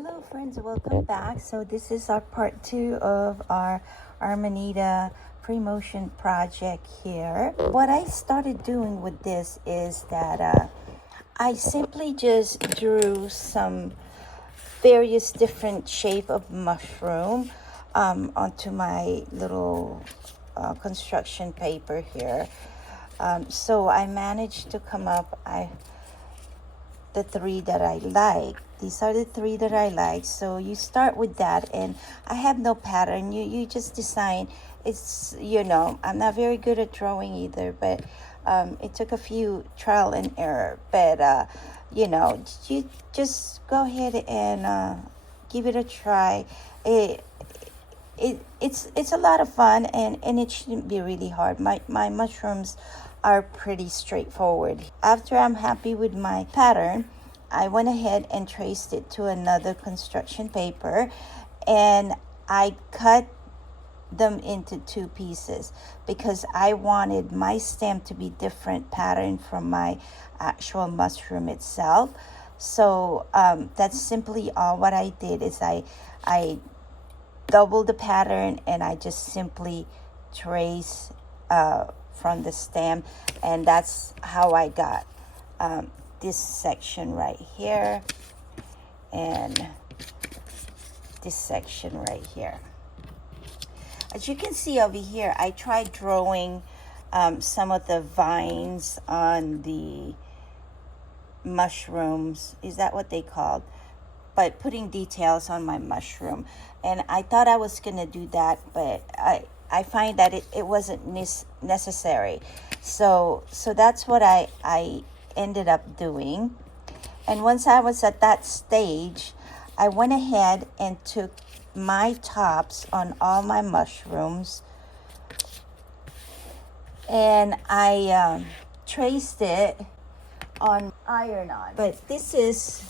Hello friends, welcome back. So this is our part 2 of our Armanita pre-motion project here. What I started doing with this is that I simply just drew some various different shape of mushroom onto my little construction paper here. So I managed to come up the three that I like. These are the three that I like. So you start with that, and I have no pattern. You just design. It's, I'm not very good at drawing either, but it took a few trial and error. But you just go ahead and give it a try. It's a lot of fun, and it shouldn't be really hard. My mushrooms are pretty straightforward. After I'm happy with my pattern, I went ahead and traced it to another construction paper, and I cut them into two pieces because I wanted my stem to be different pattern from my actual mushroom itself. So that's simply all. What I did is I doubled the pattern, and I just simply trace from the stem, and that's how I got this section right here and this section right here. As you can see over here, I tried drawing some of the vines on the mushrooms. Is that what they called? But putting details on my mushroom, and I thought I was gonna do that, but I find that it wasn't necessary. So that's what I ended up doing. And once I was at that stage, I went ahead and took my tops on all my mushrooms, and I traced it on iron-on. But this is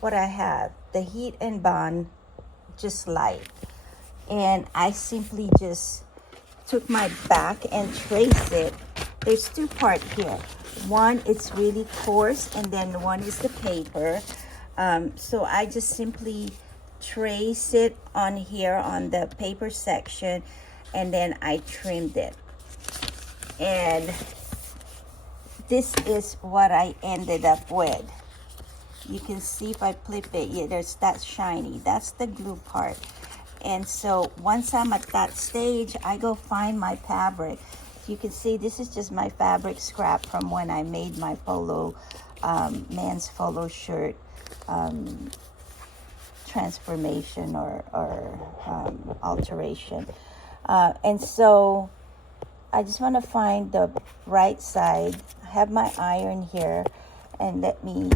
what I have, the heat and bond, just light. And I simply just took my back and traced it. There's two parts here. One, it's really coarse, and then one is the paper. So I just simply trace it on here on the paper section, and then I trimmed it. And this is what I ended up with. You can see if I flip it, yeah, that's shiny. That's the glue part. And so once I'm at that stage, I go find my fabric. You can see this is just my fabric scrap from when I made my polo, man's polo shirt transformation or alteration. And so I just want to find the right side. I have my iron here, and let me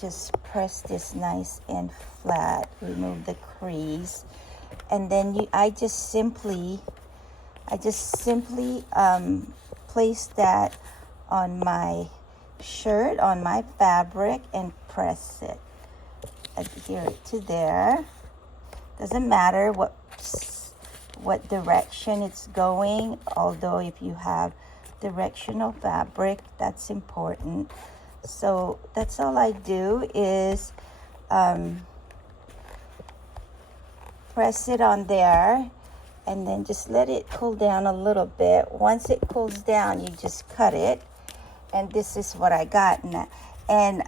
just press this nice and flat, remove the crease. And then I just simply place that on my shirt, on my fabric, and press it. Adhere it to there. Doesn't matter what direction it's going, although if you have directional fabric, that's important. So that's all I do is press it on there, and then just let it cool down a little bit. Once it cools down, you just cut it, and this is what I got. And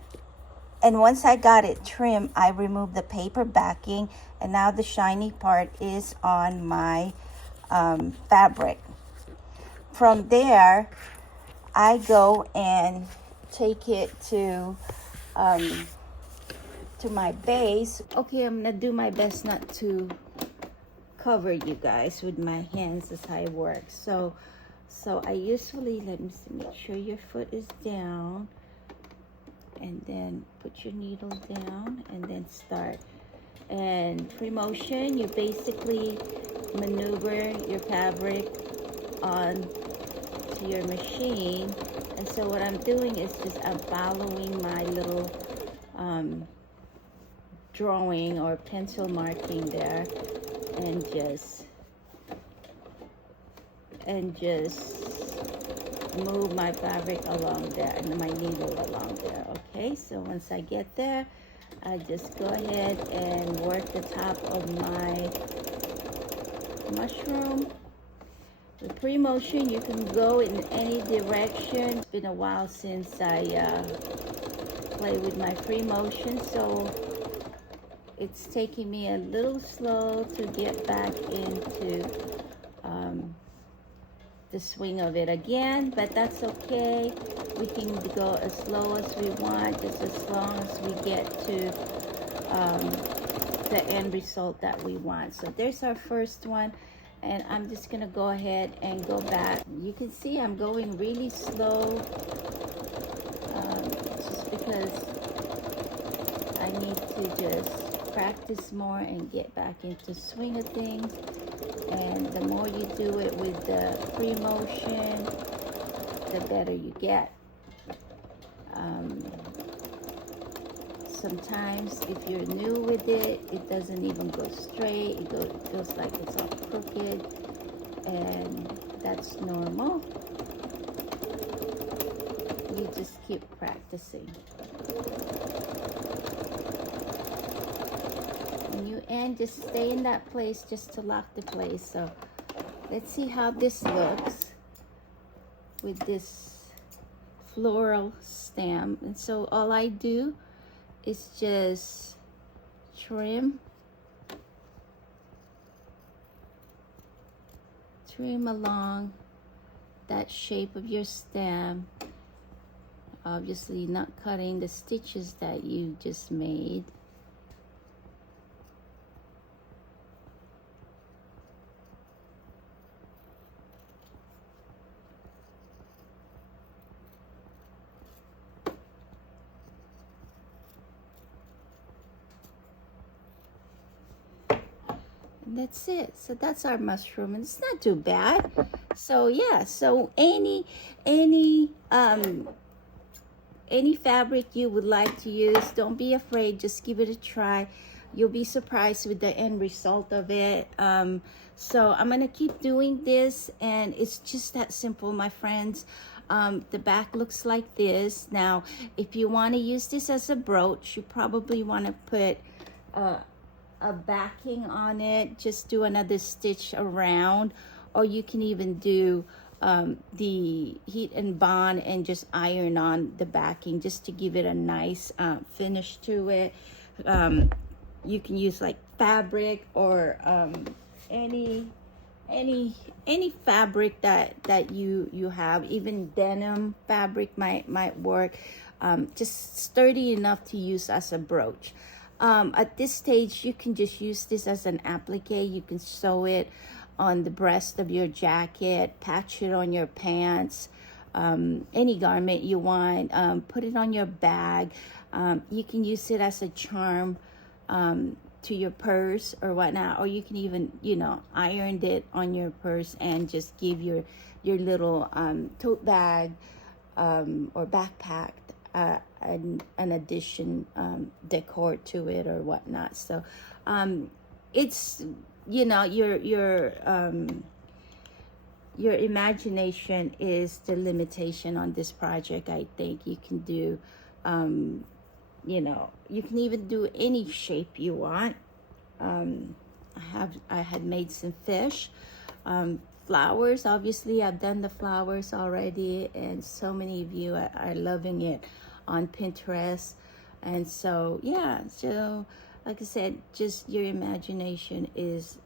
once I got it trimmed, I removed the paper backing, and now the shiny part is on my fabric. From there, I go and take it to my base. Okay, I'm gonna do my best not to cover you guys with my hands as I work. So I usually, let me see, make sure your foot is down, and then put your needle down, and then start. And pre-motion, you basically maneuver your fabric on to your machine. And so what I'm doing is just I'm following my little drawing or pencil marking there, and just move my fabric along there and my needle along there. Okay, so once I get there, I just go ahead and work the top of my mushroom. The pre-motion, you can go in any direction. It's been a while since I play with my pre-motion, so it's taking me a little slow to get back into the swing of it again, but that's okay. We can go as slow as we want, just as long as we get to the end result that we want. So there's our first one, and I'm just gonna go ahead and go back. You can see I'm going really slow, just because I need to just practice more and get back into swing of things. And the more you do it with the free motion, the better you get. Sometimes if you're new with it, it doesn't even go straight. It feels like it's all crooked, and that's normal. You just keep practicing. When you end, just stay in that place just to lock the place. So let's see how this looks with this floral stem. And so all I do is just trim along that shape of your stem, obviously not cutting the stitches that you just made. That's it. So that's our mushroom, and it's not too bad. So yeah, so any fabric you would like to use, don't be afraid, just give it a try. You'll be surprised with the end result of it. So I'm gonna keep doing this, and it's just that simple, my friends. The back looks like this. Now if you want to use this as a brooch, you probably want to put a backing on it. Just do another stitch around, or you can even do the heat and bond and just iron on the backing just to give it a nice finish to it. You can use like fabric or any fabric that you have. Even denim fabric might work. Just sturdy enough to use as a brooch. At this stage, you can just use this as an applique. You can sew it on the breast of your jacket, patch it on your pants, any garment you want, put it on your bag. You can use it as a charm to your purse or whatnot, or you can even, iron it on your purse and just give your little tote bag or backpack an addition decor to it or whatnot. So it's your imagination is the limitation on this project. I think you can do you can even do any shape you want. I had made some fish, flowers. Obviously I've done the flowers already, and so many of you are loving it on Pinterest. And so yeah, so like I said, just your imagination is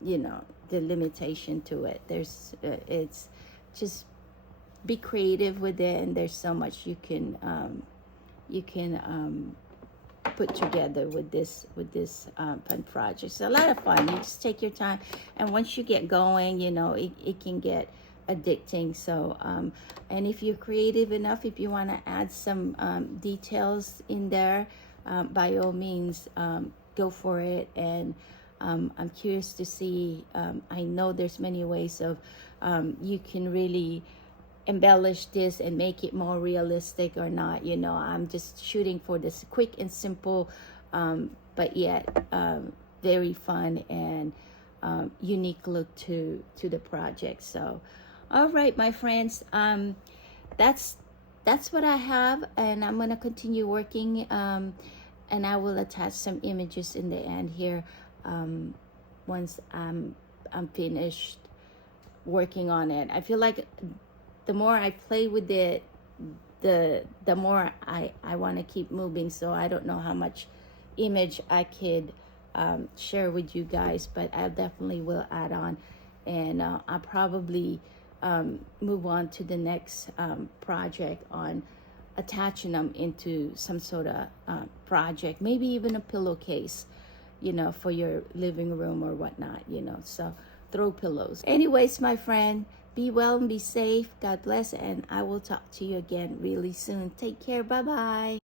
the limitation to it. There's it's just be creative with it, and there's so much you can put together with this fun project. It's a lot of fun. You just take your time, and once you get going, it can get addicting. So and if you're creative enough, if you want to add some details in there, by all means, go for it. And I'm curious to see, I know there's many ways of you can really embellish this and make it more realistic or not. I'm just shooting for this quick and simple, but yet very fun and unique look to the project. So all right, my friends, that's what I have, and I'm going to continue working and I will attach some images in the end here once I'm finished working on it. I feel like the more I play with it, the more I want to keep moving. So I don't know how much image I could share with you guys, but I definitely will add on, and I'll probably move on to the next project on attaching them into some sort of project, maybe even a pillowcase, you know, for your living room or whatnot, you know. So throw pillows. Anyways, my friend, be well and be safe. God bless, and I will talk to you again really soon. Take care. Bye bye.